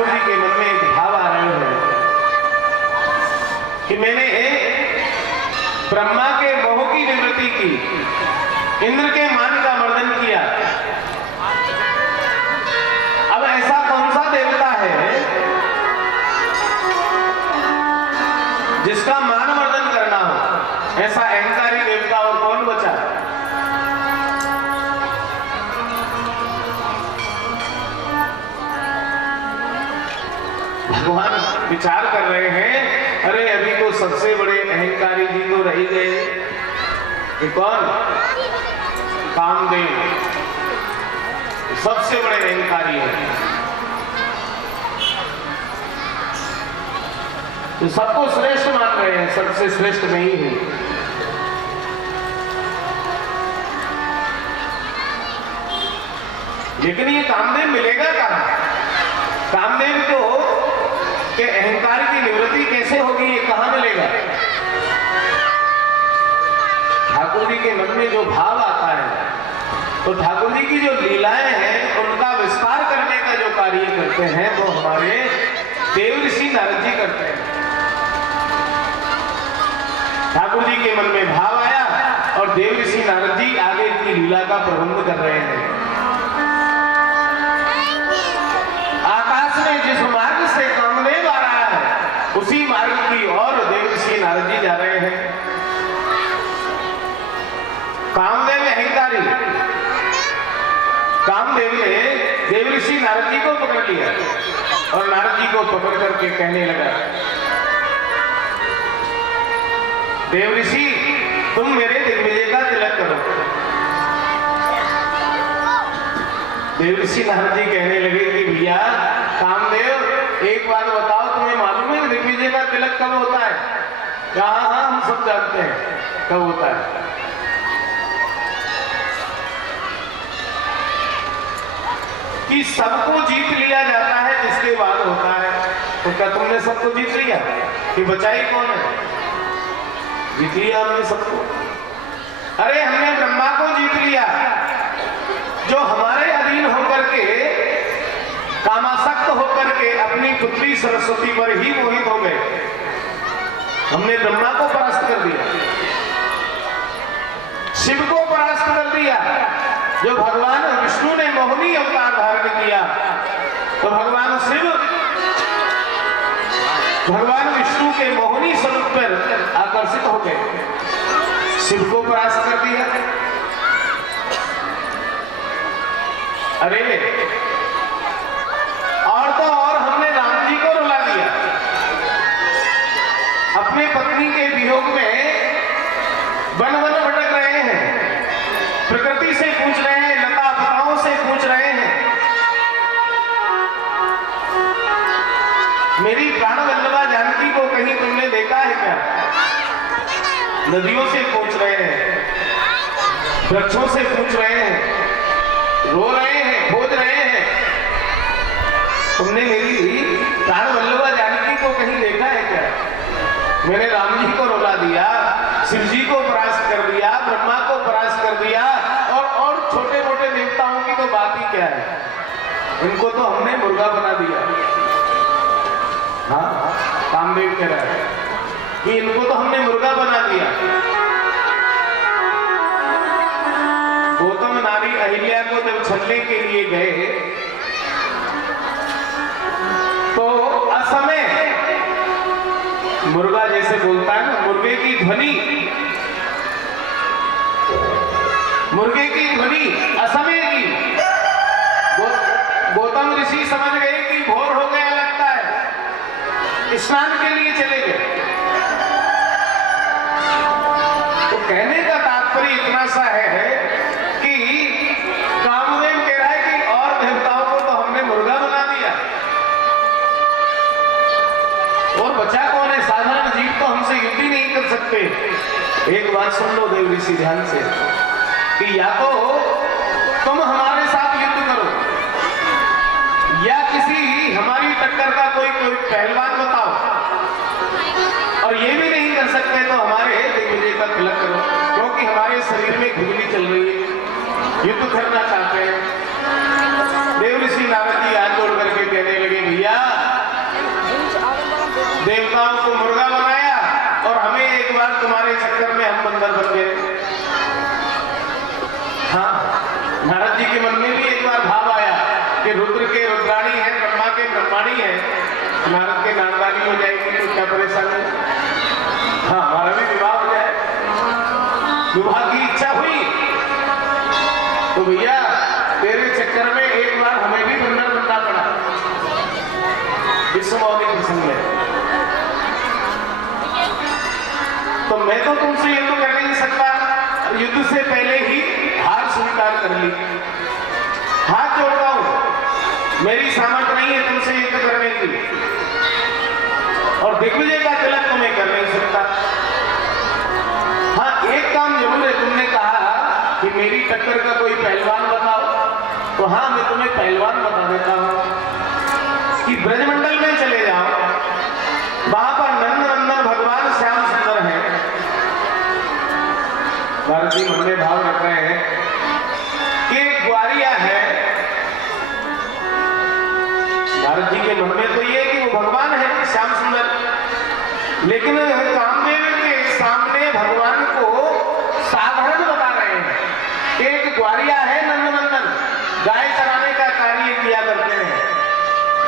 ठाकुर जी के मन में एक भाव आ रहे हैं कि मैंने ब्रह्मा के मोह की निवृत्ति की, इंद्र के मान का मर्दन किया। अब ऐसा कौन सा देवता है जिसका मान मर्दन करना हो? ऐसा अहंकारी देवता और कौन बचा? भगवान विचार कर रहे हैं, अरे अभी तो सबसे बड़े अहंकारी जी तो रह गए। ये कौन? कामदेव सबसे बड़े अहंकारी हैं। तो सबको श्रेष्ठ मान रहे हैं, सबसे श्रेष्ठ नहीं है। लेकिन ये कामदेव मिलेगा कहां? कामदेव को के अहंकार की निवृत्ति कैसे होगी, ये कहां मिलेगा? ठाकुर जी के मन में जो भाव आता है, तो ठाकुर जी की जो लीलाएं हैं उनका विस्तार करने का जो कार्य करते हैं वो हमारे देव ऋषि नारद जी करते हैं। ठाकुर जी के मन में भाव आया और देव ऋषि नारद जी आगे की लीला का प्रबंध कर रहे हैं। आकाश में जिस मार्ग से कामदेव आ रहा है उसी मार्ग की ओर देव ऋषि नारद जी जा रहे हैं। कामदेव अहंकारी, कामदेव ने देव ऋषि नारद जी को पकड़ लिया और नारद जी को पकड़ करके कहने लगा, देव ऋषि तुम मेरे दिग्विजय का तिलक करो। देव ऋषि नारद जी कहने लगे कि भैया कामदेव एक बात बताओ, तुम्हें मालूम है दिग्विजय का तिलक कब होता है? हाँ हाँ हम सब जानते हैं कब होता है। कि सबको जीत लिया जाता है जिसके बाद होता है। तो क्या तुमने सबको जीत लिया? कि बचाई कौन है? जीत लिया हमने सबको। अरे हमने ब्रह्मा को जीत लिया जो हमारे अधीन होकर के, कामासक्त होकर के अपनी पुत्री सरस्वती पर ही मोहित हो गए। हमने ब्रह्मा को परास्त कर दिया, शिव को परास्त कर दिया। जो भगवान विष्णु ने मोहिनी अवतार धारण किया तो भगवान शिव भगवान विष्णु के मोहिनी स्वरूप पर आकर्षित हो गए, शिव को परास्त कर दिया। अरे और तो और हमने राम जी को रुला दिया। अपने पत्नी के वियोग में वन वन भटक रहे हैं, प्रकृति से पूछ रहे हैं, लता पताओं से पूछ रहे हैं। मेरी प्राण वल्लभा जानकी को कहीं तुमने देखा है क्या? नदियों से पूछ रहे हैं, वृक्षों से पूछ रहे हैं, रो रहे हैं, खोज रहे हैं। तुमने मेरी प्राण वल्लभा जानकी को कहीं देखा है क्या? मैंने राम जी को रुला दिया, शिव जी को परास्त कर दिया, ब्रह्मा को परास्त कर दिया और छोटे मोटे देवताओं की तो बात ही क्या है। इनको तो हमने मुर्गा बना दिया। हाँ, कामदेव कह रहा है कि इनको तो हमने मुर्गा बना दिया। गौतम नारी अहिल्या को जब छलने के लिए गए तो असमय मुर्गा जैसे बोलता है ना, मुर्गे की ध्वनि असमय की। गौतम ऋषि समझ गए कि भोर हो गया लगता है, स्नान के लिए चले गए। तो कहने का तात्पर्य इतना सा है कि कामदेव कह रहा है कि और देवताओं को तो हमने मुर्गा बना दिया, और बचा कौन है? साधारण जीव तो हमसे युद्ध ही नहीं कर सकते। एक बात सुन लो देव ऋषि ध्यान से, कि या तो तुम हमारे साथ युद्ध करो या किसी हमारी टक्कर का कोई पहलवान बताओ, और ये भी नहीं कर सकते तो हमारे दिग्विजय का तिलक करो, क्योंकि हमारे शरीर में खुजली चल रही है, युद्ध करना चाहते हैं। देव ऋषि नारद जी हाथ जोड़ करके कहने लगे, भैया तुम्हारे चक्कर में हम बंदर बन गए। हाँ, नारद जी के मन में भी एक बार भाव आया कि रुद्र के रुद्राणी है, ब्रह्मा के ब्रह्माणी है, नारद के नारदानी हो जाएगी तो क्या परेशानी। हाँ, हमारा भी विवाह हो जाए। विवाह की इच्छा हुई तो भैया तेरे चक्कर में एक बार हमें भी बंदर बनना पड़ा। विश्व मौलिक प्रसंग में तो मैं तो तुमसे युद्ध कर नहीं सकता, युद्ध से पहले ही हार स्वीकार कर ली। हाथ जोड़ता हूं, मेरी सामर्थ्य नहीं है तुमसे युद्ध करने की, और दिग्विजय का तिलक तुम्हें कर नहीं सकता। हाँ, एक काम जरूर है, तुमने कहा कि मेरी टक्कर का कोई पहलवान बताओ, तो हाँ मैं तुम्हें पहलवान बता देता हूं कि ब्रजमंडल में चले जाओ, वहां पर नंदनंदन भगवान श्याम सुंदर है। नारद जी मन में भाव रख रहे हैं कि एक ग्वारिया है। नारद जी के मन में तो ये कि वो भगवान है श्याम सुंदर, लेकिन कामदेव के सामने भगवान को साधारण बता रहे हैं। एक ग्वारिया है नंदनंदन, गाय चराने का कार्य किया करते हैं,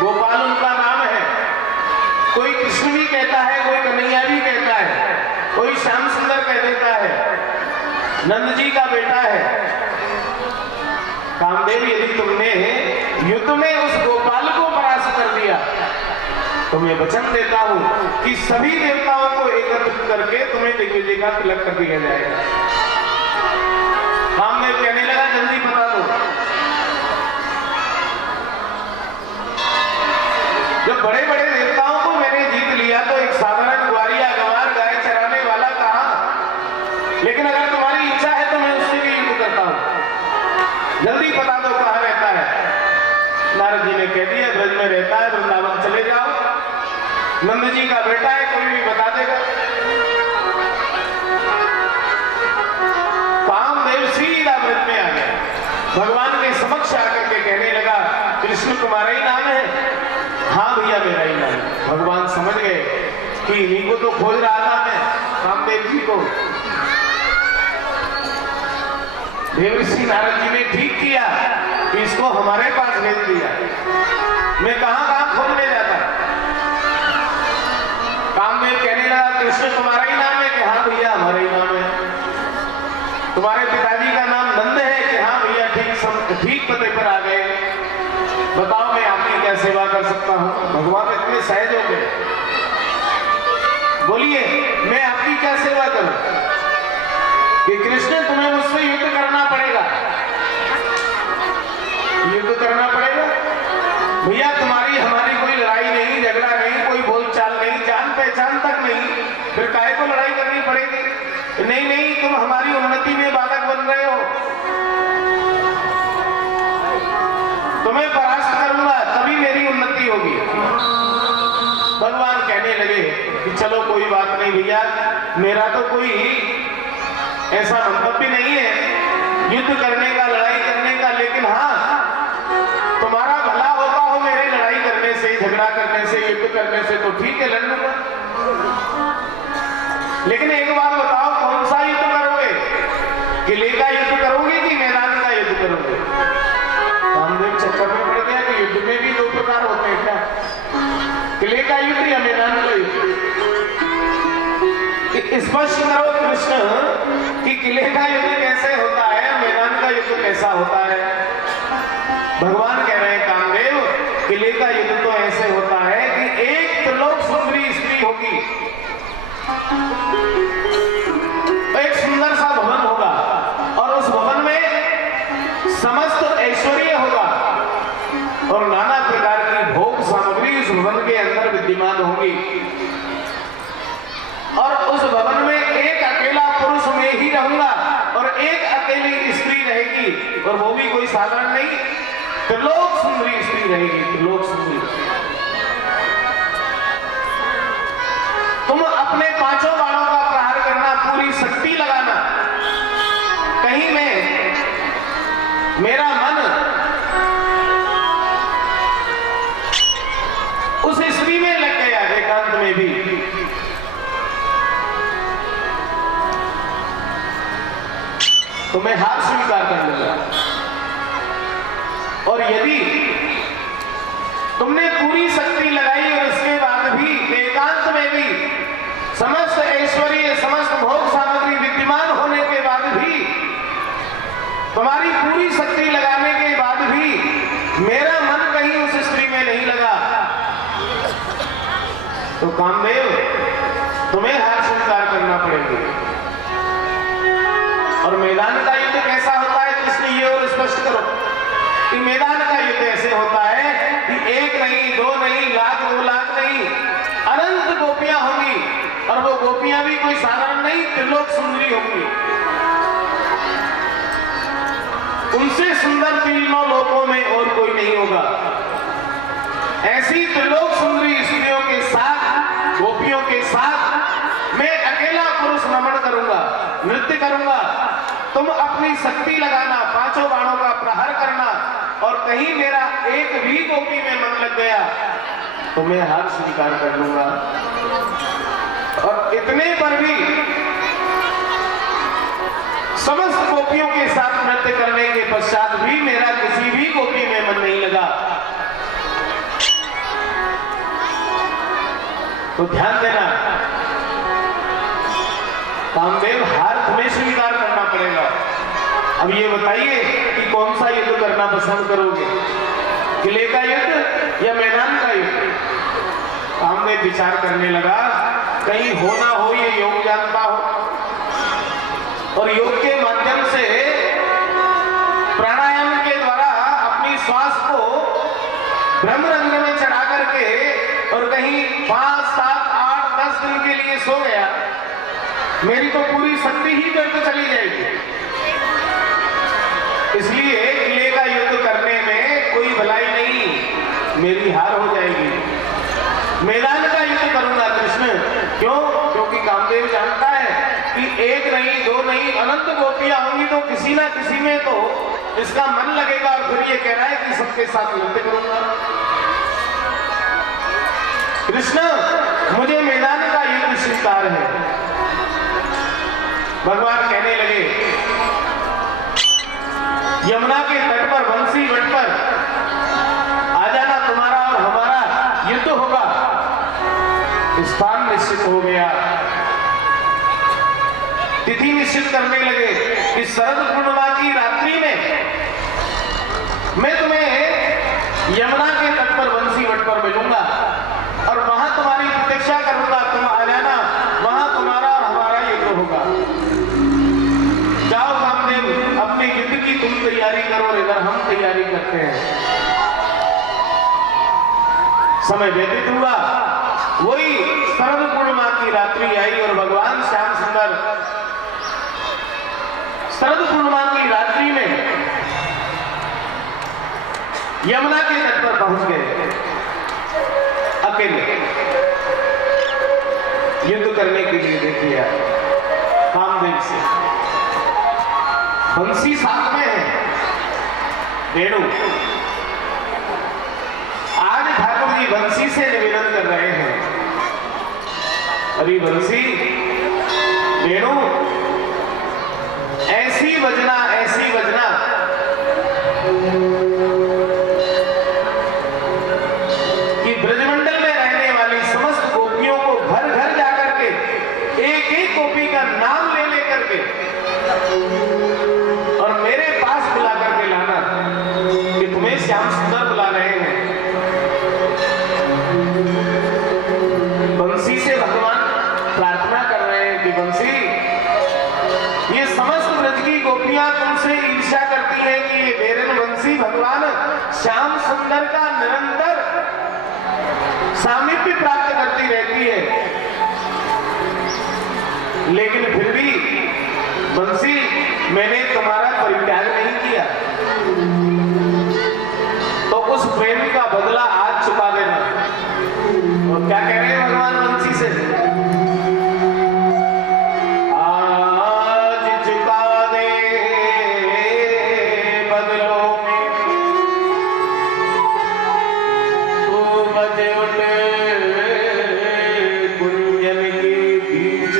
गोपाल उनका नाम है। कोई कृष्ण भी कहता है, कोई कन्हैया भी कहता है, कोई श्याम सुंदर कह देता है, नंद जी का बेटा है। कामदेव, यदि तुमने युद्ध में उस गोपाल को परास्त कर दिया तो मैं वचन देता हूं कि सभी देवताओं को एकत्रित करके तुम्हें दिग्विजय का तिलक कर दिया जाएगा। कामदेव कहने लगा जल्दी बता दो। जब बड़े बड़े देवताओं को मैंने जीत लिया तो एक साधारण ग्वारिया गंवार गाय चराने वाला कहा, लेकिन अगर तुम्हारी इच्छा है तो मैं उससे भी युद्ध करता हूं, जल्दी बता दो कहां रहता है। नारद जी ने कह दिया ब्रज में रहता है, वृंदावन चले जाओ, नंद जी का बेटा है, कोई भी बता देगा। कामदेव सीधा ब्रज में आ गया, भगवान के समक्ष आकर के कहने लगा कृष्ण तुम्हारा ही नाम है? हाँ भैया मेरा ही नाम है। भगवान समझ गए कि इन्हीं को तो खोज रहा था मैं, कामदेव जी को। देवर्षि नारद जी ने ठीक किया कि इसको हमारे पास भेज दिया। मैं कहां कहां खोजने जाता। कामदेव कहने लगा कृष्ण तुम्हारा ही नाम है? कि हाँ भैया हमारा ही नाम है। तुम्हारे पिताजी का नाम नंद है? कि हाँ भैया ठीक पते पर आ गए। बताओ मैं आपकी क्या सेवा कर सकता हूं? भगवान इतने सहज हो गए, बोलिए मैं आपकी क्या सेवा करूं? कि कृष्ण तुम्हें मुझसे युद्ध करना पड़ेगा। युद्ध करना पड़ेगा भैया, तुम्हारी हमारी कोई लड़ाई नहीं, झगड़ा नहीं, कोई बोलचाल नहीं, जान पहचान तक नहीं, फिर काहे को लड़ाई करनी पड़ेगी? नहीं नहीं, तुम हमारी उन्नति में बाधक बन रहे हो, तुम्हें परास्त करूंगा तभी मेरी उन्नति होगी। भगवान कहने लगे कि चलो कोई बात नहीं भैया, मेरा तो कोई ऐसा मंतव्य नहीं है युद्ध करने का, लड़ाई करने का, लेकिन हाँ तुम्हारा भला होता हो मेरे लड़ाई करने से, झगड़ा करने से, युद्ध करने से तो ठीक है, लड़ लूंगा। लेकिन एक बात बताओ कौन सा युद्ध करोगे? किले का युद्ध करोगे कि मैदान का युद्ध करोगे? कामदेव चक्कर में पड़ गया कि युद्ध में भी दो प्रकार होते हैं क्या, किले का युद्ध या मैदान का युद्ध? स्पष्ट करो कृष्ण कि किले का युद्ध कैसे होता है, मैदान का युद्ध कैसा होता है? भगवान कह रहे हैं कामदेव किले का युद्ध तो ऐसे होता है कि एक त्रिलोक सुंदरी स्त्री होगी, एक सुंदर सा भवन होगा और उस भवन में समस्त ऐश्वर्य होगा और नाना प्रकार की भोग सामग्री उस भवन के अंदर विद्यमान होगी, और उस भवन में एक अकेला पुरुष मैं ही रहूंगा और एक अकेली स्त्री रहेगी, और वो भी कोई साधारण नहीं, त्रिलोक सुंदरी स्त्री रहेगी, त्रिलोक सुंदरी। तुम अपने पांचों बाणों का प्रहार करना, पूरी शक्ति लगाना, कहीं में मेरा मन उस स्त्री में लग गया, एकांत में भी तो मैं हार स्वीकार कर लूंगा। और यदि तुमने पूरी शक्ति लगाई और इसके बाद भी एकांत में भी समस्त ऐश्वर्य समस्त भोग सामग्री विद्यमान होने के बाद भी तुम्हारी पूरी शक्ति लगाने के बाद भी मेरा मन कहीं उस स्त्री में नहीं लगा, तो कामदेव तुम्हें हार स्वीकार करना पड़ेगी। और मैदान का युद्ध कैसा होता है, तो इसलिए ये और स्पष्ट करो कि मैदान का युद्ध ऐसे होता है कि एक नहीं, दो नहीं, लाख, 2 लाख नहीं, अनंत गोपियां होंगी। और वो गोपियां भी कोई साधारण नहीं, त्रिलोक सुंदरी होंगी। उनसे सुंदर तीनों लोकों में और कोई नहीं होगा। ऐसी त्रिलोक सुंदरी स्त्रियों के साथ, गोपियों के साथ मैं अकेला पुरुष नमन करूंगा, नृत्य करूंगा। तुम अपनी शक्ति लगाना, 5 बाणों का प्रहार करना, और कहीं मेरा एक भी गोपी में मन लग गया तो मैं हार स्वीकार कर लूंगा। और इतने पर भी समस्त गोपियों के साथ नृत्य करने के पश्चात भी मेरा किसी भी गोपी में मन नहीं लगा। तो ध्यान देना, कामदेव हार तुम्हें स्वीकार करना पड़ेगा। अब ये बताइए कि कौन सा युद्ध करना पसंद करोगे, किले का युद्ध या मैदान का युद्ध? कामदेव विचार करने लगा, कहीं हो ना हो ये योग जानता हो, और योग के माध्यम से प्राणायाम के द्वारा अपनी श्वास को ब्रह्मरंध्र में चढ़ा करके और कहीं 5, 7, 8, 10 दिन के लिए सो गया, मेरी तो पूरी शक्ति ही व्यर्थ चली जाएगी। इसलिए किले का युद्ध करने में कोई भलाई नहीं, मेरी हार हो जाएगी। मैदान का युद्ध करूंगा कृष्ण। क्यों? क्योंकि कामदेव जानता है कि एक नहीं, 2 नहीं, अनंत गोपियां होंगी, तो किसी ना किसी में तो इसका मन लगेगा। और फिर ये कह रहा है कि सबके साथ नृत्य करूंगा। कृष्ण, मुझे मैदान का युद्ध स्वीकार है। भगवान कहने लगे, यमुना के तट पर बंसी वट पर आ जाना, तुम्हारा और हमारा युद्ध होगा। स्थान निश्चित हो गया, तिथि निश्चित करने लगे कि शरद पूर्णिमा की रात्रि में मैं तुम्हें यमुना के तट पर बंसी वट पर मिलूंगा और वहां तुम्हारी प्रतीक्षा करूंगा। तुम आ जाना, वहां तुम्हारा और हमारा युद्ध होगा। जाओ कामदेव, अपने युद्ध की तुम तैयारी करो, इधर हम तैयारी करते हैं। समय व्यतीत हुआ, वही शरद पूर्णिमा की रात्रि आई और भगवान श्याम सुंदर शरद पूर्णिमा की रात्रि में यमुना के तट पर पहुंच गए, अकेले युद्ध करने के लिए। देखिए कामदेव से बंसी साथ में है, वेणु। आज ठाकुर जी बंसी से निवेदन कर रहे हैं, अरे बंसी, वेणु, ऐसी बजना, ऐसी बजना कि ब्रजमंडल में रहने वाली समस्त गोपियों को घर घर जाकर के एक एक गोपी का नाम ले लेकर के और मेरे पास बुला करके लाना कि तुम्हें श्याम सुंदर बुला रहे हैं। बंसी से भगवान प्रार्थना कर रहे हैं कि बंसी, ये समस्त ब्रज की गोपियां तुमसे ईर्ष्या करती हैं कि ये बेरन बंसी भगवान श्याम सुंदर का निरंतर सामीप्य प्राप्त करती रहती है, लेकिन फिर भी बंसी मैंने तुम्हारा परित्याग नहीं किया, तो उस प्रेम का बदला आज चुका देना। और क्या कह रहे हैं भगवान बंसी से? आज चुका दे बदलों में, तू बजे उठे कुंजन के बीच,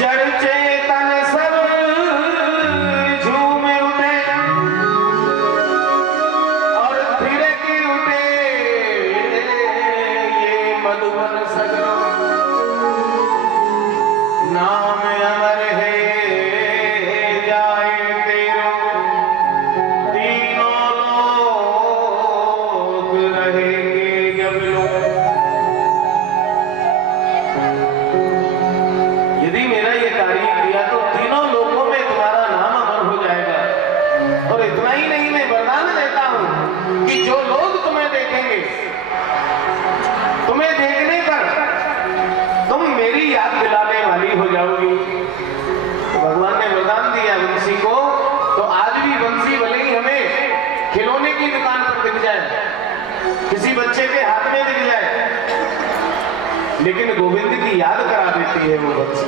जड़ चेतन सब झूम उठे और थिरक उठे ये मधुबन सगरो नाम अमर है जाए तेरो तीनों लोग रहेंगे जब लोग। यदि मेरा ये कार्य किया तो तीनों लोगों में तुम्हारा नाम अमर हो जाएगा। और इतना ही नहीं, मैं वरदान देता हूं कि जो लोग तुम्हें देखेंगे, तुम्हें देखने पर तुम मेरी याद दिलाने वाली हो जाओगी। तो भगवान ने वरदान दिया बंसी को, तो आज भी बंसी भले ही हमें खिलौने की दुकान पर दिख जाए, किसी बच्चे के हाथ में दिख जाए, लेकिन गोविंद की याद करा देती है वो बंसी।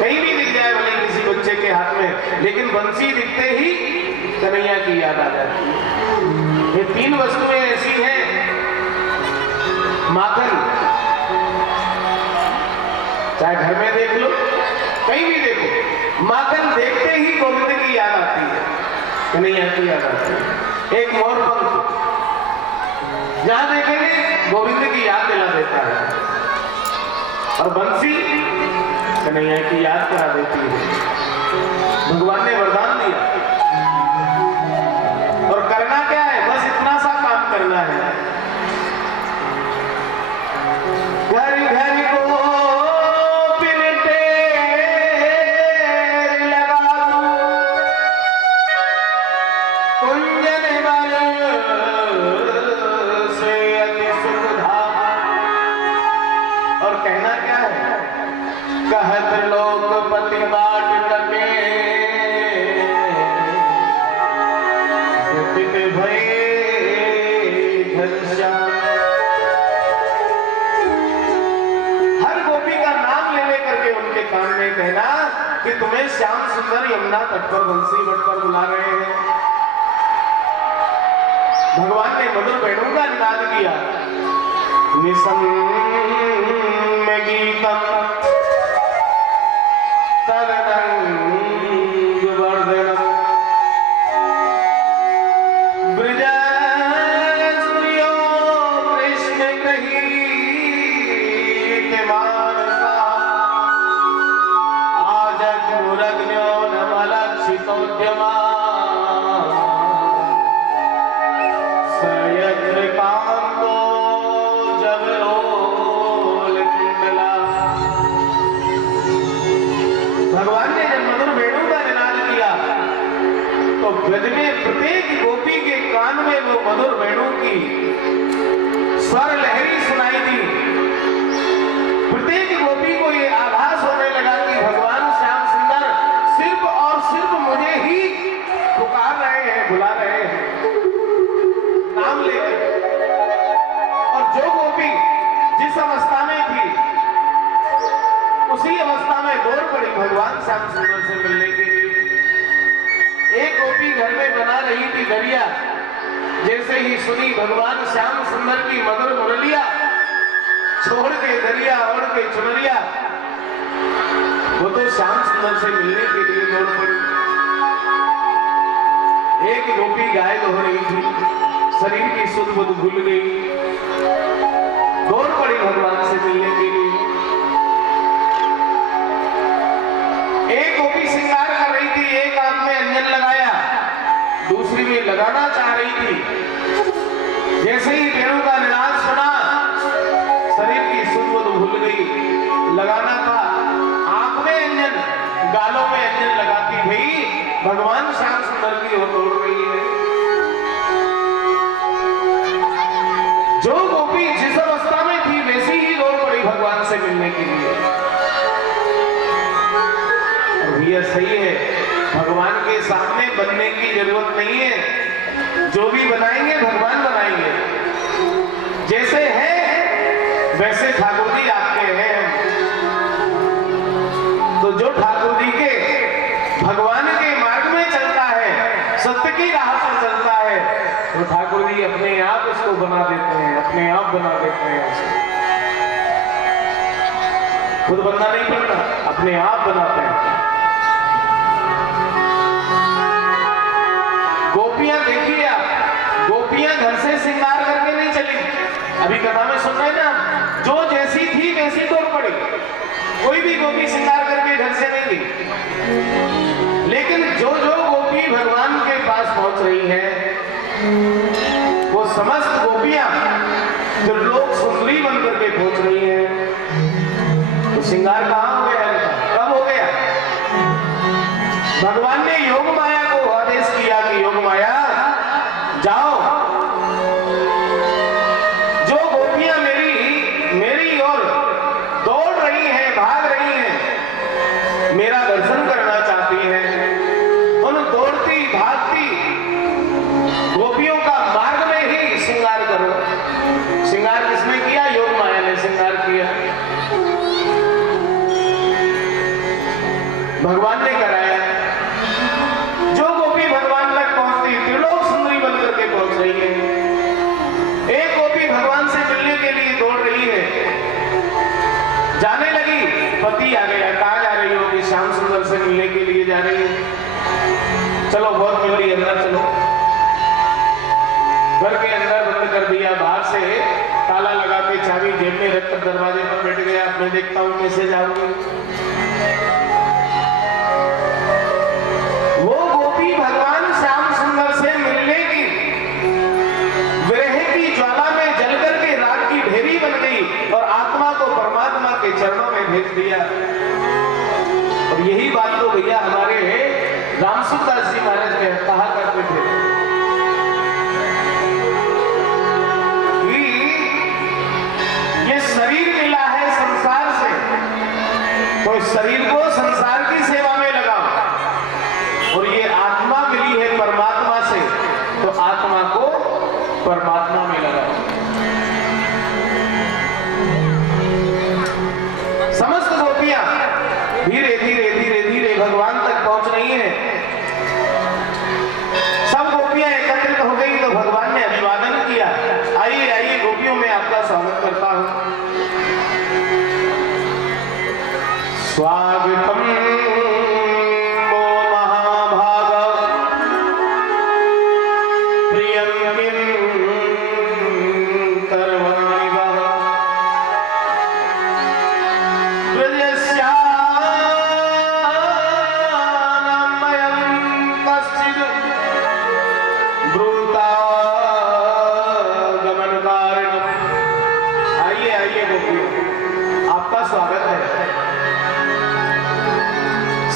कहीं भी दिख जाए भले किसी बच्चे के हाथ में, लेकिन बंसी दिखते ही कन्हैया की याद आ जाती है। ये तीन वस्तुएं ऐसी हैं, माखन चाहे घर में देख लो, कहीं भी देखो, माखन देखते ही गोविंद की याद आती है, कन्हैया की याद आती है। एक मोरपंख जहां देखेंगे गोविंद की याद दिला देता है, और बंसी कन्हैया की याद करा देती है। भगवान ने वरदान दिया, और करना क्या है, बस इतना सा काम करना है। घर घर को पिलटेर लगा दूं, कुंजन वर से अति सुखधाम। और कहना क्या है, कहत लोकपति बाट टके दुतित भय घनश्याम। हर गोपी का नाम ले लेकर के उनके कान में कहना कि तुम्हें श्याम सुंदर यमुना तट पर बंसी बट पर बुला रहे हैं। भगवान ने मधुर वेणु का निनाद किया, निसम्य गीतम तरंग वर्धनम ब्रजस्त्रियो कृष्ण गृहीत मानसा आजग्मुरग्न्यो नमलक्षितोद्यमा सयत्र कांतो जवलोल कुंडला। भगवान ने जब मधुर वेणु का निनाद किया तो ब्रज में प्रत्येक गोपी के कान में वो मधुर वेणु की स्वर लहरी सुनाई दी। प्रत्येक गोपी को ये आभास होने लगा कि भगवान श्याम सुंदर सिर्फ और सिर्फ मुझे ही पुकार रहे हैं, बुला रहे हैं नाम लेकर। और जो गोपी जिस अवस्था में थी उसी अवस्था में दौड़ पड़ी भगवान श्याम सुंदर से मिलने के लिए। एक गोपी घर में बना रही थी दरिया, जैसे ही सुनी भगवान श्याम सुंदर की मधुर मुरलिया, छोड़ के दरिया ओढ़ के चुनरिया, वो तो श्याम सुंदर से मिलने के लिए दौड़ पड़ी। एक गोपी गाय हो रही थी, शरीर की सुध बुध भूल गई, दौड़ पड़ी भगवान से मिलने के लिए। एक गोपी श्रृंगार कर रही थी, एक आंख में अंजन लगाया, दूसरी में लगाना चाह रही थी। जैसे ही वेणु का निनाद सुना, शरीर की सुध बुध भूल गई, लगाना था आंख में अंजन, गालों में अंजन लगाती हुई भगवान श्याम सुंदर की ओर दौड़ रही है। जो गोपी जिस अवस्था में थी वैसी ही दौड़ पड़ी भगवान से मिलने के लिए। और यह सही है, भगवान के सामने बनने की जरूरत नहीं है, जो भी बनाएंगे भगवान बनाएंगे। जैसे है वैसे ठाकुर जी आपके हैं, तो जो ठाकुर जी के भगवान के मार्ग में चलता है, सत्य की राह पर चलता है, तो ठाकुर जी अपने आप उसको बना देते हैं, अपने आप बना देते हैं उसे। खुद बनना नहीं पड़ता, अपने आप बनाते हैं। गोपियां देखिए आप, गोपियां घर से श्रृंगार करके नहीं चली। अभी कथा में सुन रहे ना, जो जैसी थी वैसी तोड़ पड़ी। कोई भी गोपी श्रृंगार करके घर से नहीं गई। लेकिन जो जो गोपी भगवान के पास पहुंच रही है, वो समस्त गोपियां त्रिलोक सुंदरी बनकर के पहुंच रही है। तो श्रृंगार कहां हो गया इनका? कब हो गया? भगवान ने योग माया को आदेश किया कि योग माया जाओ, जो गोपियां मेरी ओर दौड़ रही हैं, भाग रही हैं, मेरा दर्शन करना चाहती हैं, उन दौड़ती भागती गोपियों का मार्ग में ही श्रृंगार करो। श्रृंगार किसने किया? योग माया ने श्रृंगार किया, भगवान ने कराया। जो गोपी भगवान तक पहुंचती त्रिलोक सुंदरी बनकर के पहुंच रही है। एक गोपी भगवान से मिलने के लिए दौड़ रही है, जाने लगी, पति आ गया। कहां जा रही हो? कि श्याम सुंदर से मिलने के लिए जा रही है। चलो बहुत मिल रही, अंदर चलो। घर के अंदर बंद कर दिया, बाहर से ताला लगा के चाबी जेब में रखकर दरवाजे पर बैठ गया। मैं देखता हूं कैसे जाऊंगी। वो गोपी भगवान श्याम सुंदर से मिलने की विरह की ज्वाला में जलकर के राग की ढेरी बन गई और आत्मा को परमात्मा के चरणों में भेज दिया। और यही बात तो भैया हमारे रामसुदास जी महाराज कहा करते थे कि ये शरीर मिला है संसार से, तो इस शरीर को संसार की सेवा में लगाओ, और ये आत्मा मिली है परमात्मा से, तो आत्मा को परमात्मा में लगाओ। समस्त गोपियां धीरे धीरे धीरे धीरे भगवान तक पहुंच रही हैं। सब गोपियां एकत्रित हो गई तो भगवान ने अभिवादन किया। आइए आइए गोपियों, में आपका स्वागत करता हूं। स्वागतम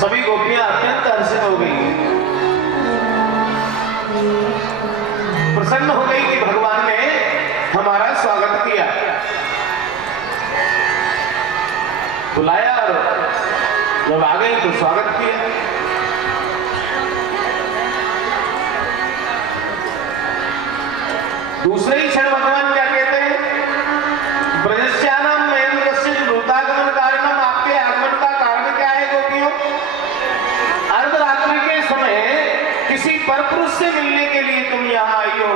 सभी गोपियां अत्यंत हर्षित हो गई, प्रसन्न हो गई कि भगवान ने हमारा स्वागत किया, बुलाया और जब आ गई तो स्वागत किया। दूसरे ही क्षण भगवान क्या कहते हैं? ब्रजस्यानाम मयं कश्चित् भूतागमन कारणम। आपके आगमन का कारण क्या है गोपियों? अर्धरात्रि के समय किसी परपुरुष से मिलने के लिए तुम यहाँ आई हो,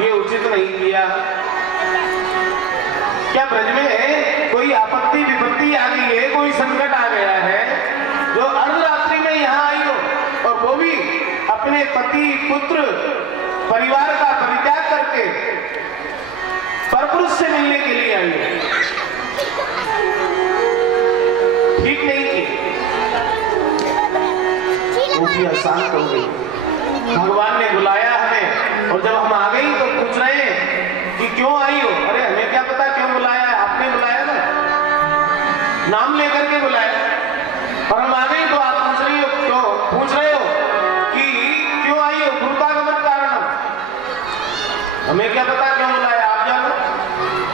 ये उचित नहीं किया। क्या ब्रज में कोई आपत्ति विपत्ति आ गई है, कोई संकट आ गया है जो अर्धरात्रि में यहाँ आई हो, और वो भी अपने पति पुत्र परिवार का परित्याग करके परपुरुष से मिलने के लिए आई है? ठीक नहीं की। गोपियां शांत हो गई। भगवान ने बुलाया हमें, और जब हम आ गई तो पूछ रहे हैं कि क्यों आई हो? अरे हमें क्या पता क्यों बुलाया है, आपने बुलाया ना, नाम लेकर के बुलाया। और हम आ गई तो आप पूछ रही हो, क्यों पूछ रहे हो कि क्यों आई हो? भूतागमन कारण। हमें क्या पता क्यों बुलाया, आप जानो।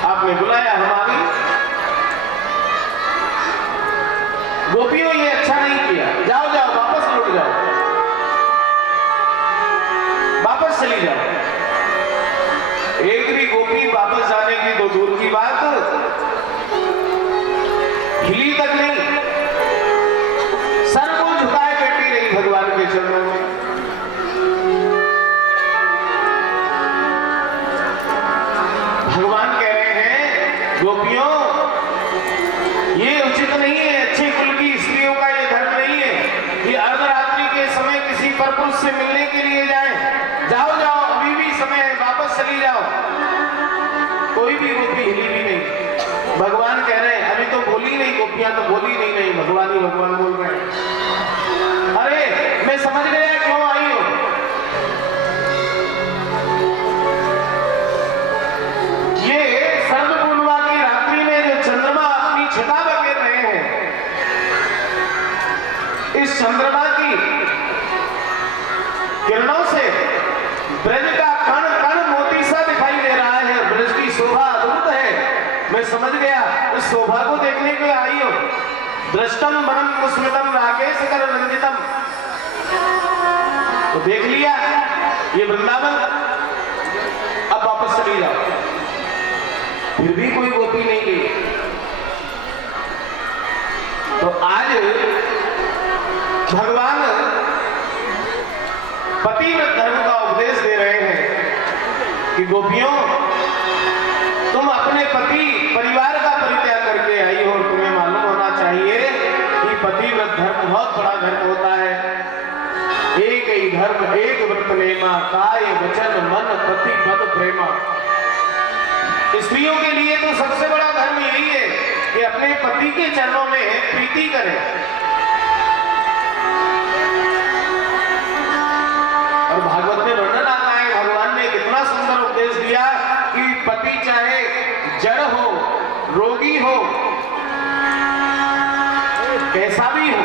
आपने बुलाया, हम आ गई। गोपियों ये अच्छा नहीं किया, जाओ जाओ वापस लौट जाओ, वापस चली जाओ। एक भी गोपी वापस जाने की तो दूर की बात, हिली तक नहीं, सर को झुकाए बैठी रही भगवान के चरणों में। पुरुष से मिलने के लिए जाएं, जाओ जाओ अभी भी समय है, वापस चली जाओ। कोई भी गोपी हिली भी नहीं। भगवान कह रहे हैं अभी तो बोली नहीं, गोपियां तो बोली नहीं, भगवान ही भगवान बोल रहे हैं। अरे मैं समझ गया क्यों आई हो। ये सर्द पूर्णिमा की रात्रि में जो चंद्रमा अपनी छटा बखेर रहे हैं, इस चंद्रमा की किरणों से ब्रज का कण कण मोती सा दिखाई दे रहा है। ब्रज की शोभा अद्भुत है। मैं समझ गया इस शोभा को देखने के लिए आई हो। दृष्टम वनम कुस्मितम राकेश कर रंजितम, तो देख लिया ये वृंदावन, अब वापस चली जाओ। फिर भी कोई गोपी नहीं गई। तो आज भगवान पतिव्रत धर्म का उपदेश दे रहे हैं कि गोपियों, तुम अपने पति परिवार का परित्याग करके आई हो। तुम्हें मालूम होना चाहिए कि पतिव्रत धर्म बहुत बड़ा धर्म होता है। एक ही धर्म एक व्रत नेमा, काय वचन मन पति पद प्रेमा। स्त्रियों के लिए तो सबसे बड़ा धर्म यही है कि अपने पति के चरणों में प्रीति करें। और भागवत में वर्णन आता है, भगवान ने कितना सुंदर उपदेश दिया कि पति चाहे जड़ हो, रोगी हो, कैसा भी हो,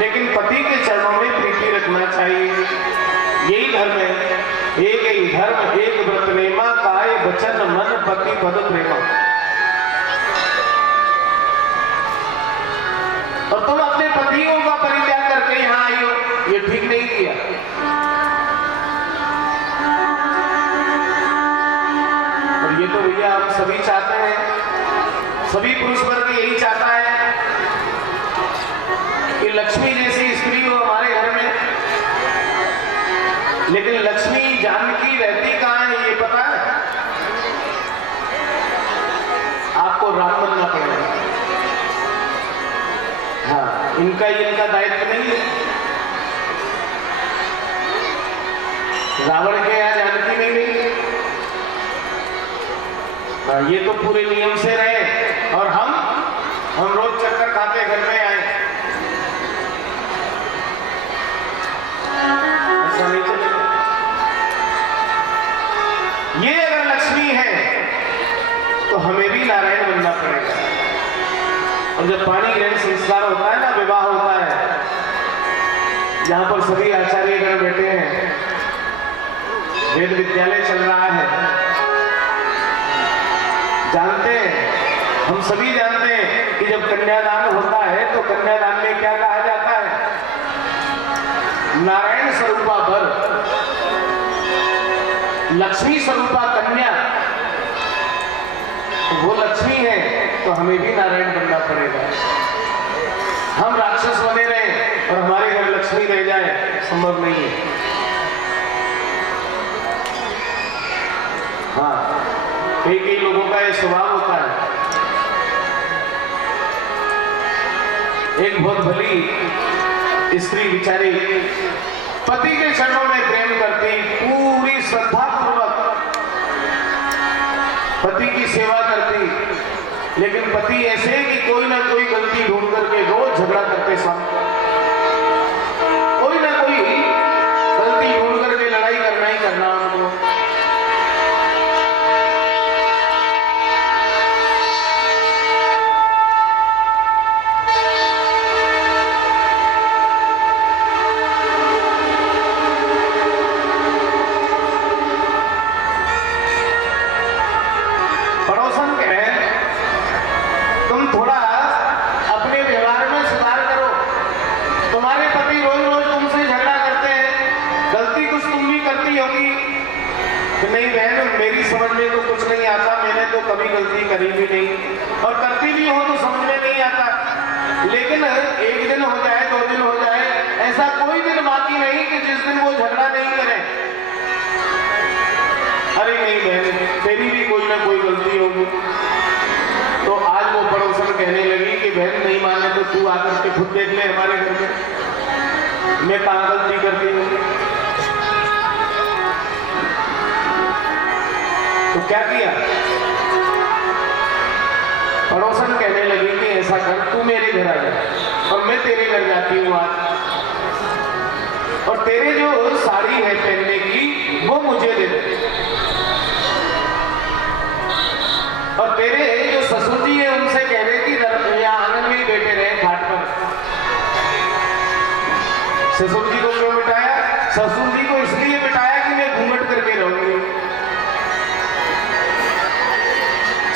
लेकिन पति के चरणों में प्रीति रखना चाहिए। यही धर्म है। एक ही धर्म एक व्रत नेमा, काय वचन मन पति पद प्रेमा। और तुम अपने पतियों का परित्याग करके यहां आई हो, ये ठीक नहीं किया। और ये तो भैया हम सभी चाहते हैं, सभी पुरुष वर्ग यही चाहता है कि लक्ष्मी जैसी स्त्री हो हमारे घर में। लेकिन लक्ष्मी जानकी रहती कहां है ये पता है? आपको राम बनना पड़ेगा। हाँ, इनका दायित्व नहीं है। रावण के यहाँ जानकी नहीं रही। हाँ, ये तो पूरे नियम से रहे और हम रोज चक्कर खाते घर में आए। ऐसा नहीं चलेगा। ये अगर लक्ष्मी है तो हमें भी नारायण बनना पड़ेगा। और जब पानी ग्रहण संस्कार होता है ना, विवाह होता है, जहां पर सभी आचार्यगण बैठे हैं, वेद विद्यालय चल रहा है, जानते हैं, हम सभी जानते हैं कि जब कन्यादान होता है तो कन्यादान में क्या कहा जाता है? नारायण स्वरूपा वर, लक्ष्मी स्वरूपा कन्या। वो लक्ष्मी है तो हमें भी नारायण बनना पड़ेगा। हम राक्षस बने रहे और हमारे घर लक्ष्मी रह जाए, संभव नहीं है। हाँ, कई लोगों का ये स्वभाव होता है। एक बहुत भली स्त्री बेचारी पति के चरणों में प्रेम करती, पूरी श्रद्धा पूर्वक पति की सेवा करती, लेकिन पति ऐसे कि कोई ना कोई गलती ढूंढ करके रोज झगड़ा करते सामने, कोई ना कोई गलती ढूंढ करके लड़ाई करना ही करना उनको। कभी गलती करी भी नहीं और करती भी हो तो समझ में नहीं आता। लेकिन एक दिन हो जाए, 2 दिन हो जाए, ऐसा कोई दिन बाकी नहीं कि जिस दिन वो झगड़ा नहीं करे। अरे नहीं बहन, तेरी भी कोई ना कोई गलती होगी। तो आज वो पड़ोसन कहने लगी कि बहन नहीं माने तो तू आकर के खुद देख ले हमारे घर में। मैं कहाँ गलती करती हूँ? तो क्या किया? पड़ोसन कहने लगी कि ऐसा कर, तू मेरे घर आ जा और मैं तेरे घर जाती हूँ आज, और तेरे जो साड़ी है पहनने की वो मुझे दे दे, और तेरे जो ससुर जी है उनसे कह रहे कि यहाँ आंगन में ही बैठे रहे घाट पर। ससुर जी को क्यों बिठाया? ससुर जी को इसलिए बिठाया कि मैं घूंघट करके रहूंगी।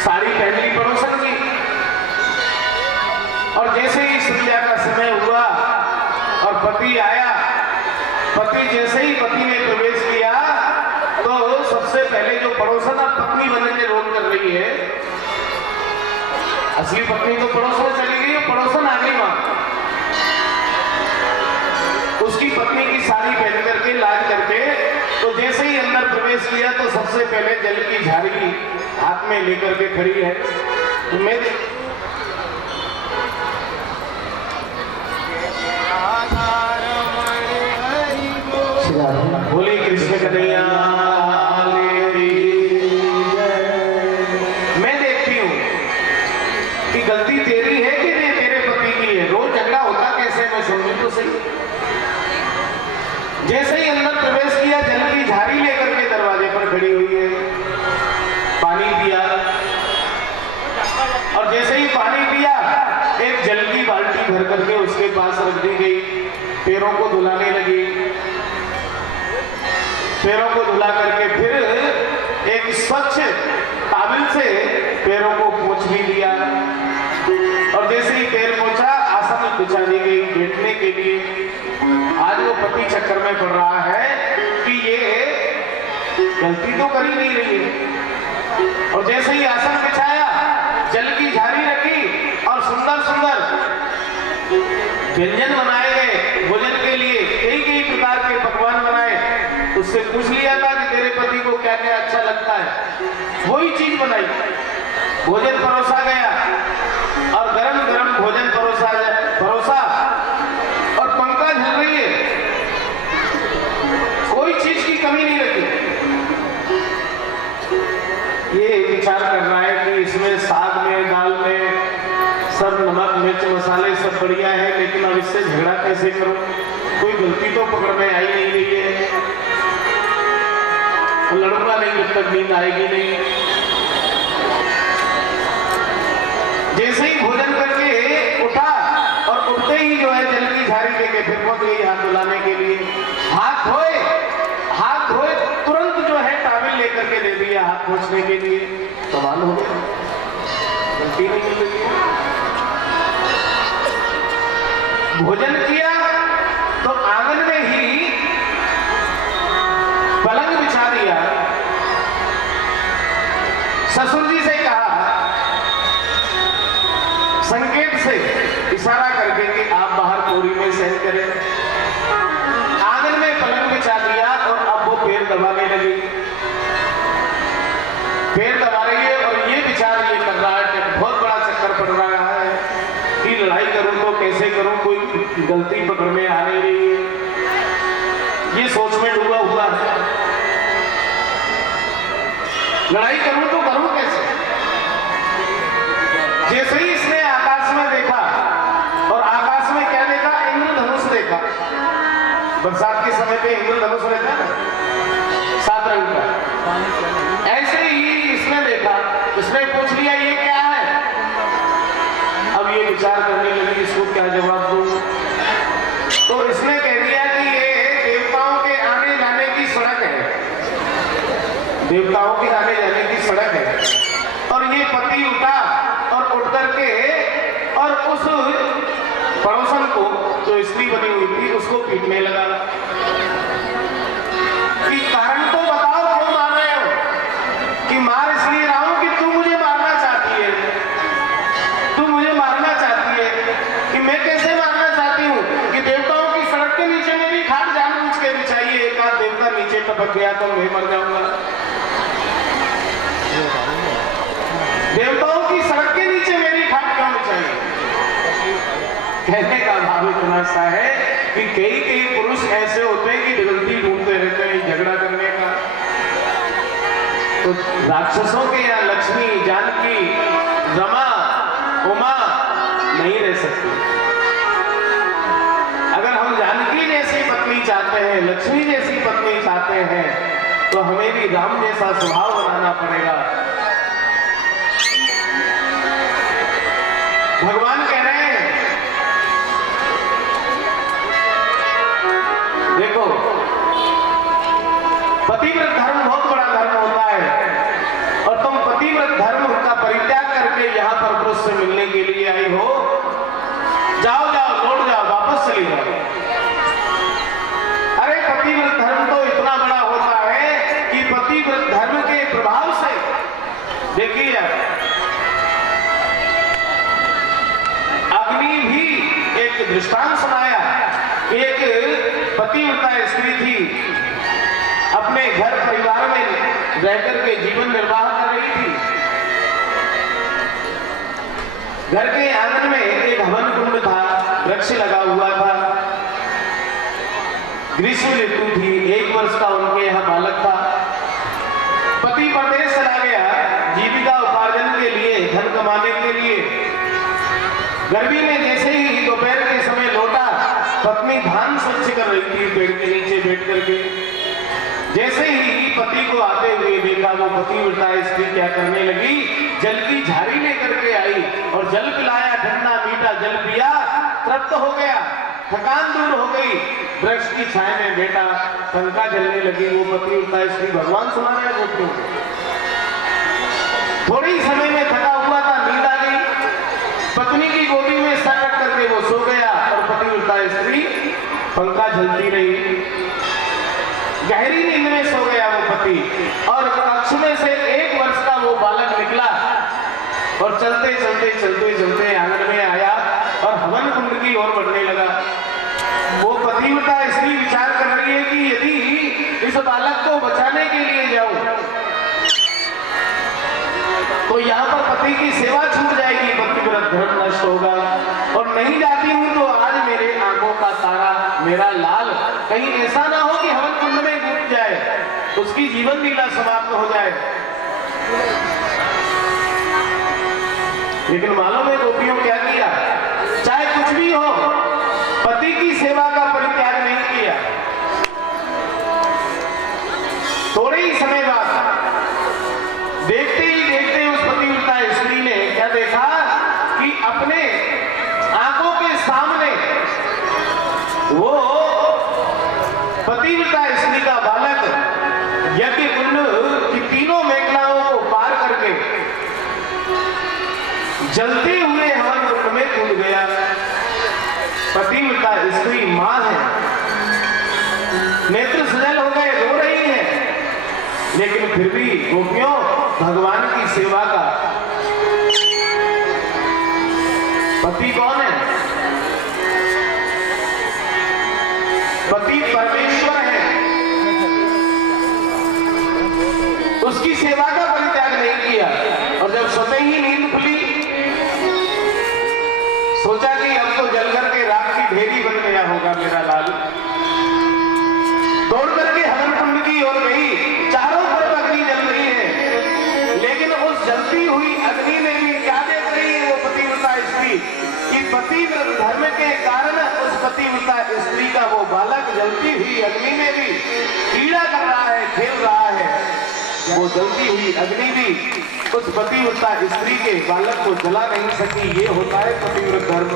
साड़ी पहन ली पड़ोसन की, और जैसे ही संध्या का समय हुआ और पति आया, पति जैसे ही पति ने प्रवेश किया तो सबसे पहले जो पड़ोसन अब पत्नी बनने के रोल कर रही है, असली पत्नी तो पड़ोसन चली गई, पड़ोसन आ गई वहां, उसकी पत्नी की साड़ी पहन करके लाज करके, तो जैसे ही अंदर प्रवेश किया तो सबसे पहले जल की झाड़ी हाथ में लेकर के खड़ी है। मैं बोली कृष्ण कन्हैया, मैं देखती हूं कि गलती तेरी है कि नहीं तेरे पति की है। रोज झगड़ा होता कैसे, मैं समझू तो सही। जैसे ही अंदर प्रवेश किया, जल की झाड़ी लेकर के दरवाजे पर खड़ी हुई है, पानी पिया, और जैसे ही पानी पिया एक जल की बाल्टी भर करके उसके पास रख दी गई, पैरों को धुलाने लगी, पैरों को धुला करके फिर एक स्वच्छ ताबिल से पैरों को पोंछ भी दिया, और जैसे ही पैर पोंछा आसन बिछा दी गई बैठने के लिए। आज वो पति चक्कर में पड़ रहा है कि ये गलती तो कर ही नहीं रही है, और जैसे ही आसन बिछाया, जल की झाड़ी रखी और सुंदर सुंदर व्यंजन बनाए गए भोजन के लिए, कई कई प्रकार के पकवान बनाए, उससे पूछ लिया था कि तेरे पति को क्या क्या अच्छा लगता है, वही चीज बनाई, भोजन परोसा गया, और गरम गरम भोजन परोसा और पंखा झल रही है, कोई चीज की कमी नहीं रखी। ये विचार कर रहा है कि इसमें साग में दाल में सब नमक मिर्च मसाले सब बढ़िया है, लेकिन अब इससे झगड़ा कैसे करूं, कोई गलती तो पकड़ में आई नहीं रही है, लड़ूंगा नहीं जब तक नींद आएगी नहीं। जैसे ही भोजन करके उठा और उठते ही जो है जल की झाड़ी लेके फिर पहुंच गई हाथ धुलाने के लिए, हाथ धोए तुरंत जो है टावल लेकर के दे दिया हाथ पोंछने के लिए। सवाल हो गया, गलती नहीं मिल रही है। भोजन किया तो आंगन में ही पलंग बिछा दिया, ससुर जी से कहा संकेत से इशारा करके कि आप बाहर कोरी में सहन करें, आंगन में पलंग बिछा दिया, और अब वो पैर दबाने लगी, पैर दबा रही है, और ये विचार ये कर रहा है कि बहुत बड़ा चक्कर पड़ रहा है कि लड़ाई करूं तो कैसे करूं, कोई गलती पकड़ में आ नहीं रही है, ये सोच में डूबा हुआ है, लड़ाई करूं तो करूं कैसे। जैसे ही इसने आकाश में देखा, और आकाश में क्या देखा, इंद्रधनुष देखा, बरसात के समय पे इंद्रधनुष रहता है ना 7 रंग का, ऐसे ही इसने देखा, इसने पूछ लिया ये क्या है। अब ये विचार करने लगी इसको क्या जवाब दूं, तो इसने कह दिया कि ये देवताओं के आने जाने की सड़क है, देवताओं के आने जाने की सड़क है। और ये पति उठा और उठ करके और उस पड़ोसन को जो स्त्री बनी हुई थी उसको पीटने लगा कि कारण तो बताओ क्यों मार रहे हो, कि मार इसलिए रहा हूं कि तू मुझे मारना चाहती है, तू मुझे मारना चाहती है, कि मैं कैसे मारना चाहती हूँ कि देवताओं की सड़क के नीचे मेरी खाट जानबूझ के बिछाई है, एक आध देवता नीचे टपक गया तो मैं मर जाऊंगा। देवताओं की सड़क के नीचे मेरी खाट क्यों बिछाई? कहने का भाव इतना सा है कि कई कई पुरुष ऐसे होते हैं कि गलती ढूंढते रहते हैं झगड़ा करने का। तो राक्षसों के यहाँ लक्ष्मी, जानकी, रमा, उमा नहीं रह सकती। अगर हम जानकी जैसी पत्नी चाहते हैं, लक्ष्मी जैसी पत्नी चाहते हैं, तो हमें भी राम जैसा स्वभाव बनाना पड़ेगा। भगवान कह रहे हैं, देखो पतिव्रत धर्म बहुत बड़ा धर्म होता है, और तुम पतिव्रत धर्म का परित्याग करके यहाँ पर पुरुष से मिलने के लिए आई हो। जाओ जाओ, लौट जाओ, वापस चली जाओ। अरे पतिव्रत धर्म तो इतना बड़ा होता है कि पतिव्रत धर्म के प्रभाव से देखिए अग्नि भी एक दृष्टांत सुनाया। एक पतिव्रता स्त्री थी, अपने घर परिवार में रहकर के जीवन निर्वाह कर रही थी। घर के आंगन में एक हवन कुंड था, वृक्ष लगा हुआ था। ग्रीष्म ऋतु थी, 1 वर्ष का उनके यहाँ बालक था। पति परदेश चला गया जीविका उपार्जन के लिए, धन कमाने के लिए। गर्मी में जैसे ही दोपहर के समय लौटा, पत्नी धान स्वच्छ कर रही थी पेड़ के नीचे बैठ करके। जैसे ही पति को आते हुए देखा, वो पतिव्रता स्त्री क्या करने लगी, जल की झाड़ी लेकर के आई और जल पिलाया, ठंडा मीठा जल पिया, तृप्त हो गया, थकान दूर हो गई। वृक्ष की छाया में बैठा, पंखा जलने लगी। वो पतिव्रता स्त्री भगवान सुना रहे गोपियों को। थोड़े ही समय में थका हुआ था, नींद आ गई, पत्नी की गोदी में सर रख करके वो सो गया और पतिव्रता स्त्री पंखा झलती रही। गहरी नींद में सो गया वो पति, और कक्ष में से 1 वर्ष का वो बालक निकला और चलते चलते चलते चलते आंगन में आया और हवन कुंड की ओर बढ़ने लगा। वो पतिव्रता स्त्री विचार कर रही है कि यदि इस बालक को बचाने के लिए जाऊं तो यहाँ पर पति की सेवा छूट जाएगी, पतिव्रत धर्म नष्ट होगा। और नहीं जाती हूं तो आज मेरे आंखों का तारा, मेरा लाल कहीं ऐसा ना हो कि हवन कुंड में डूब जाए, उसकी जीवन लीला समाप्त हो जाए। लेकिन मालूम है गोपियों क्या किया? चाहे कुछ भी हो, पति की सेवा का परित्याग नहीं किया। थोड़े ही समय बाद देखते ही देखते उस पतिव्रता स्त्री ने क्या देखा कि अपने आंखों के सामने वो पतिव्रता स्त्री का बालक यज्ञ कुंड की तीनों मेखलाओं को पार करके जलते हुए हवन कुंड में कूद गया। पतिव्रता स्त्री मां है, नेत्र सजल हो गए, रो रही है, लेकिन फिर भी गोपियों भगवान की सेवा का पति कौन है? पति परमेश्वर है, उसकी सेवा का परित्याग नहीं किया। और जब स्वतः ही नींद खुली, सोचा कि अब तो जलकर के राख की ढेरी बन गया होगा मेरा लाल। दौड़ करके हवन कुंड की ओर गई, चारों तरफ अग्नि जल रही है, लेकिन उस जलती हुई अग्नि में भी क्या देख रही है वो पतिव्रता स्त्री कि पतिव्रत धर्म के कारण उस पतिव्रता स्त्री का वो बालक जलती हुई अग्नि में भी क्रीड़ा कर रहा है, खेल रहा है। वो जलती हुई अग्नि भी उस पतिव्रता स्त्री के बालक को जला नहीं सकी। ये होता है पतिव्रत धर्म।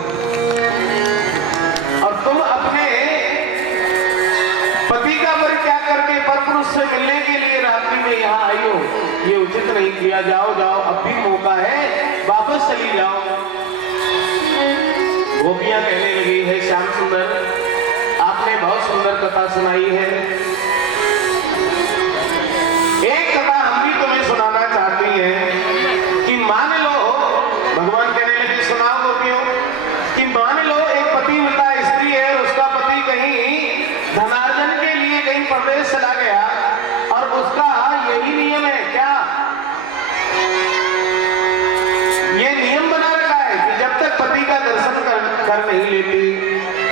और तुम अपने पति का परित्याग करके परपुरुष से मिलने के लिए रात्रि में यहाँ आई हो, ये उचित नहीं किया। जाओ जाओ, अब भी मौका है, वापस चली जाओ। गोपियां कहने लगी, है श्याम सुंदर, आपने बहुत सुंदर कथा सुनाई है। एक कथा हम भी तुम्हें सुनाना चाहती हैं कि मान लो, भगवान कहने लगे सुनाओ गोपियों, कि मान लो एक पतिव्रता स्त्री है, उसका पति कहीं धनार्जन के लिए कहीं प्रदेश चला गया, और उसका यही नियम है क्या, ये नियम बना रखा है कि जब तक पति का दर्शन कर नहीं लेती,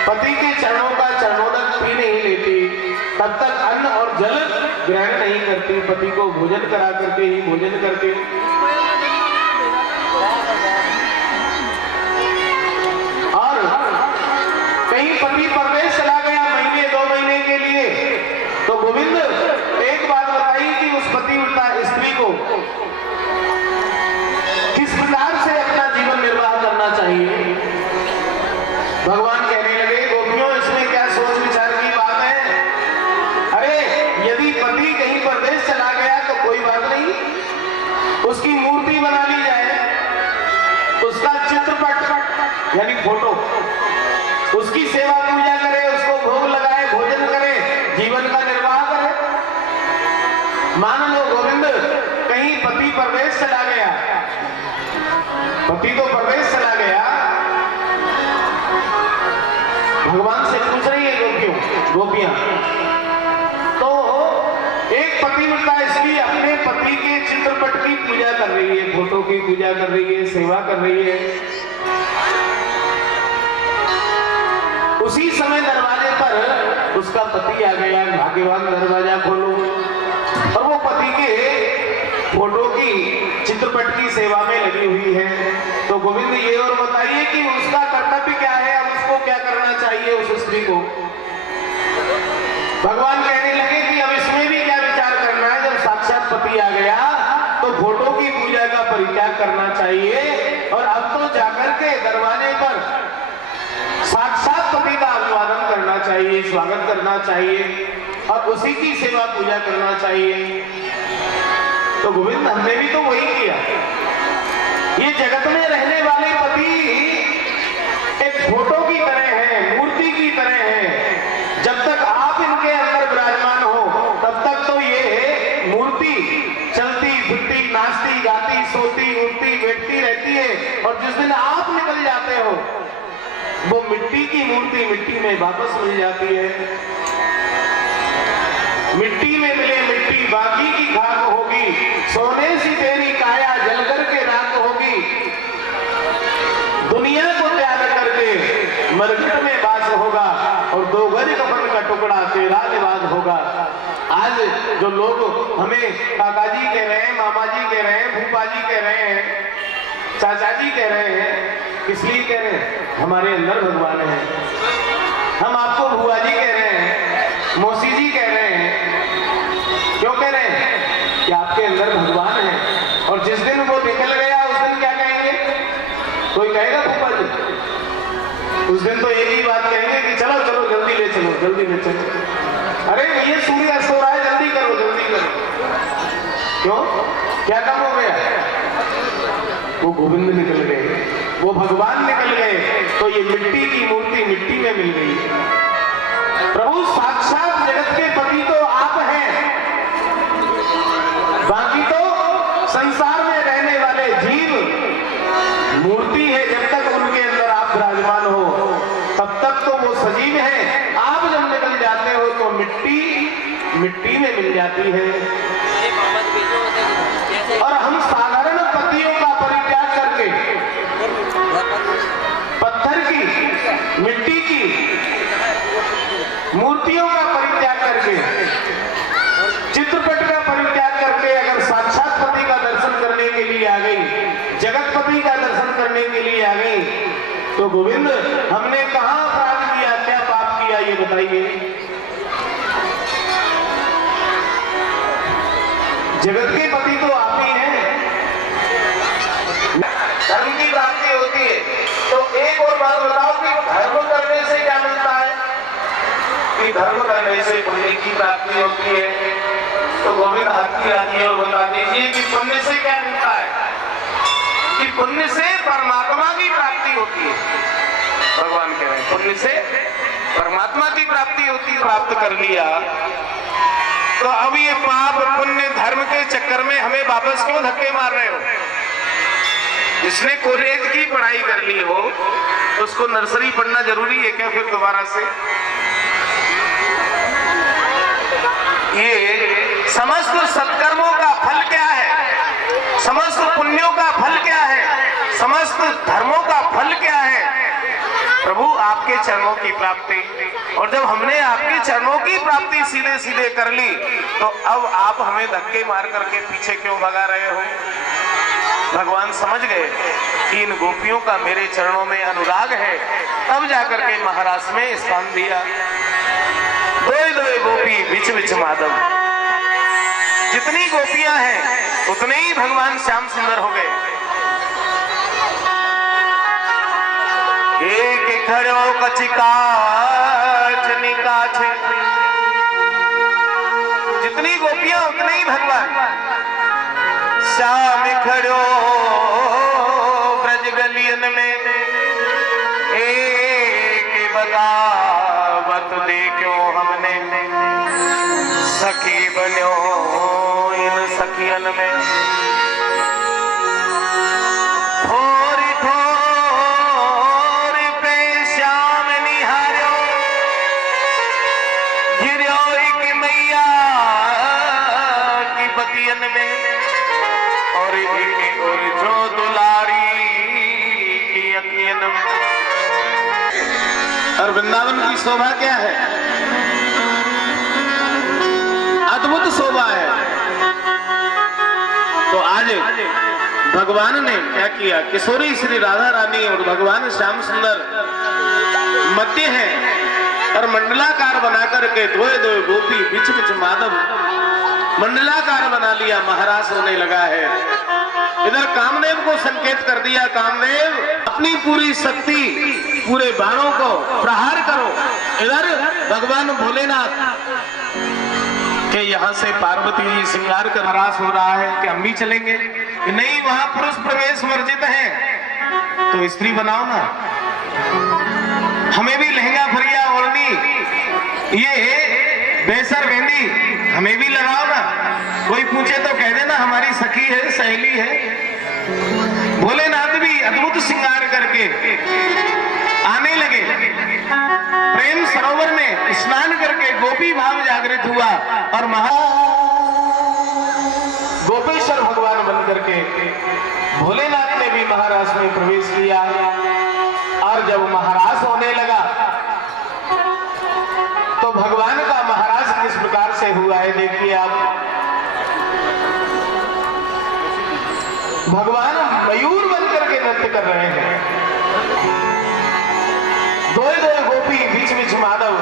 पति के चरणों का चरणोदक पी नहीं लेती, तब तक अन्न और जल ग्रहण नहीं करती, पति को भोजन करा करके ही भोजन करती। और कहीं पति परदेश चला गया महीने 2 महीने के लिए, तो गोविंद एक बात बताई कि उस पतिव्रता स्त्री को किस प्रकार से अपना जीवन निर्वाह करना चाहिए। भगवान कहने लगे, गोपियों इसमें क्या सोच विचार की बात है। अरे यदि पति कहीं परदेश चला गया तो कोई बात नहीं, उसकी मूर्ति बना ली जाए, उसका चित्रपट यानी फोटो, उसकी सेवा पूजा करे, उसको भोग लगाए, भोजन करे, जीवन का निर्वाह करे। मान लो गोविंद कहीं पति परदेश चला गया, पति तो परदेश चला गया, भगवान से पूछ रही है गोपियां, तो एक पतिव्रता स्त्री अपने पति के चित्रपट की पूजा कर रही है, फोटो की पूजा कर रही है, सेवा कर रही है। उसी समय दरवाजे पर उसका पति आ गया, भाग्यवान दरवाजा खोलो, और वो पति के फोटो की चित्रपट की सेवा में लगी हुई है। तो गोविंद ये और बताइए कि उसका कर्तव्य क्या है, अब उसको क्या करना चाहिए उस स्त्री को। भगवान कहने लगे कि अब इसमें भी क्या विचार करना है, जब साक्षात पति आ गया तो फोटो की पूजा का परित्याग करना चाहिए, और अब तो जाकर के दरवाजे पर साक्षात पति का अभिवादन करना चाहिए, स्वागत करना चाहिए, और उसी की सेवा पूजा करना चाहिए। तो गोविंद हमने भी तो वही किया। ये जगत में रहने वाले पति एक फोटो की तरह है, मूर्ति की तरह है। जब तक आप इनके अंदर विराजमान हो तब तक तो ये मूर्ति चलती फिरती, नाचती गाती, सोती उठती बैठती रहती है, और जिस दिन आप निकल जाते हो वो मिट्टी की मूर्ति मिट्टी में वापस मिल जाती है। मिट्टी में मिले मिट्टी, बाकी की खाक होगी, सोने सी तेरी काया जल करके राख होगी। दुनिया को त्याग करके मरघट में वास होगा, और 2 गज कफन का टुकड़ा तेरा लिबास होगा। आज जो लोग हमें काका जी कह रहे हैं, मामा जी कह रहे हैं, फूफा जी कह रहे हैं, चाचा जी कह रहे हैं, किस लिए कह रहे हैं? हमारे अंदर भगवान है। हम आपको बुआ जी कह रहे हैं, मौसी जी कह रहे हैं, क्यों कह रहे हैं? कि आपके अंदर भगवान है। और जिस दिन वो निकल गया उस दिन क्या कहेंगे? कोई कहेगा फूफा जी? उस दिन तो एक ही बात कहेंगे कि चलो चलो जल्दी ले चलो, जल्दी ले चलो। अरे ये सूर्य अस्त हो रहा है, जल्दी करो जल्दी करो। क्यों? क्या काम हो गया? वो गोविंद निकल गए, वो भगवान निकल गए, तो ये मिट्टी की मूर्ति मिट्टी में मिल गई। प्रभु साक्षात जगत के पति तो आप हैं, बाकी तो संसार में रहने वाले जीव मूर्ति है। जब तक उनके अंदर आप विराजमान हो तब तक तो वो सजीव है। आप जब निकल जाते हो तो मिट्टी मिट्टी में मिल जाती है। और हम साधारण पतियों का परित्याग करके पत्थर की, मिट्टी की मूर्तियों का परित्याग करके, चित्रपट का परित्याग करके अगर साक्षात पति का दर्शन करने के लिए आ गई, जगतपति का दर्शन करने के लिए आ गई, तो गोविंद हमने कहां अपराध किया, क्या पाप किया, ये बताइए। जगत के पति तो आप ही हैं। धर्म की प्राप्ति होती है, तो एक और बात बताओ कि धर्म करने से क्या मिलता है? कि धर्म करने से पुण्य की प्राप्ति होती है। तो गोविंद हाथ की आती है और बता दीजिए कि पुण्य से क्या मिलता है? कि पुण्य से परमात्मा की प्राप्ति होती है। भगवान कह रहे हैं पुण्य से परमात्मा की प्राप्ति होती है। प्राप्त कर लिया तो अब ये पाप पुण्य धर्म के चक्कर में हमें वापस क्यों धक्के मार रहे हो? जिसने कॉलेज की पढ़ाई कर ली हो उसको नर्सरी पढ़ना जरूरी है क्या फिर दोबारा से? ये समस्त सत्कर्मों का फल क्या है? समस्त पुण्यों का फल क्या है? समस्त धर्मों का फल क्या है? प्रभु आपके चरणों की प्राप्ति। और जब हमने आपके चरणों की प्राप्ति सीधे सीधे कर ली, तो अब आप हमें धक्के मार करके पीछे क्यों भगा रहे हो? भगवान समझ गए कि इन गोपियों का मेरे चरणों में अनुराग है, तब जाकर के महाराज में स्थान दिया। दोए दोए गोपी बिच बिच माधव। जितनी गोपियां हैं उतने ही भगवान श्याम सुंदर हो गए। एक खड़ो कचिकाच निकाच। जितनी गोपियां उतने ही भगवान। श्याम खड़ो ब्रज गलियन में, एक बगावत देखो हमने, सखी बनो इन सखियन में। थोरी थोरी पे श्याम निहारो, गिरो एक मैया की बतियन में, और जो दुलारी की अखियन में। और वृंदावन की शोभा क्या है? अद्भुत शोभा है। तो आज भगवान ने क्या किया? किशोरी श्री राधा रानी और भगवान श्याम सुंदर मध्य हैं और मंडलाकार बना करके दोए दोए गोपी बिच बिच माधव मंडलाकार बना लिया। महाराज होने लगा है। इधर कामदेव को संकेत कर दिया, कामदेव अपनी पूरी शक्ति पूरे बाणों को प्रहार करो। इधर भगवान भोलेनाथ के यहाँ से पार्वती जी श्रृंगार कर नाराज हो रहा है कि हम भी चलेंगे। नहीं, वहां पुरुष प्रवेश वर्जित है, तो स्त्री बनाओ ना। हमें भी लहंगा फरिया ओढ़नी, ये बेसर बेंदी हमें भी लगाओ ना। कोई पूछे तो कह देना हमारी सखी है, सहेली है। भोलेनाथ भी अद्भुत श्रृंगार करके आने लगे। प्रेम सरोवर में स्नान करके गोपी भाव जागृत हुआ और गोपेश्वर भगवान बन करके भोलेनाथ ने भी महाराज में प्रवेश किया। और जब महाराज होने लगा तो भगवान का महाराज किस प्रकार से हुआ है देखिए आप। भगवान मयूर बन करके नृत्य कर रहे हैं। दोए दोए गोपी बीच बीच माधव